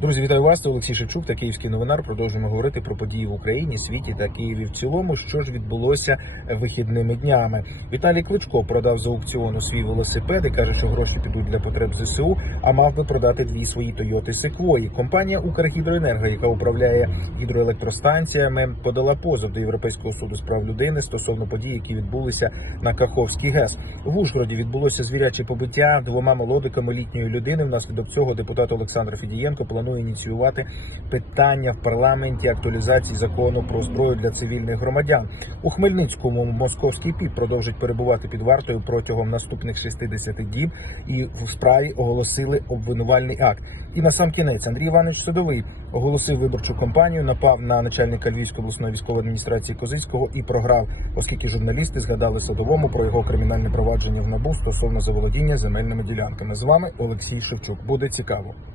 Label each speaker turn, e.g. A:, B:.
A: Друзі, вітаю вас. Це Олексій Шевчук та Київський новинар. Продовжуємо говорити про події в Україні, світі та Києві в цілому. Що ж відбулося вихідними днями? Віталій Кличко продав за аукціону свій велосипед і каже, що гроші підуть для потреб ЗСУ, а мав би продати дві свої Тойоти Секвої. Компанія Укргідроенерго, яка управляє гідроелектростанціями, подала позов до Європейського суду з прав людини стосовно подій, які відбулися на Каховській ГЕС. В Ужгороді відбулося звіряче побиття двома молодиками літньої людини. Внаслідок цього депутат Олександр Федієнко планує ініціювати питання в парламенті актуалізації закону про зброю для цивільних громадян. У Хмельницькому московський ПІП продовжить перебувати під вартою протягом наступних 60 діб і в справі оголосили обвинувальний акт. І на сам кінець Андрій Іванович Садовий оголосив виборчу кампанію, напав на начальника Львівської обласної військової адміністрації Козицького і програв, оскільки журналісти згадали садовому про його кримінальне провадження в набу стосовно заволодіння земельними ділянками. З вами Олексій Шевчук. Буде цікаво.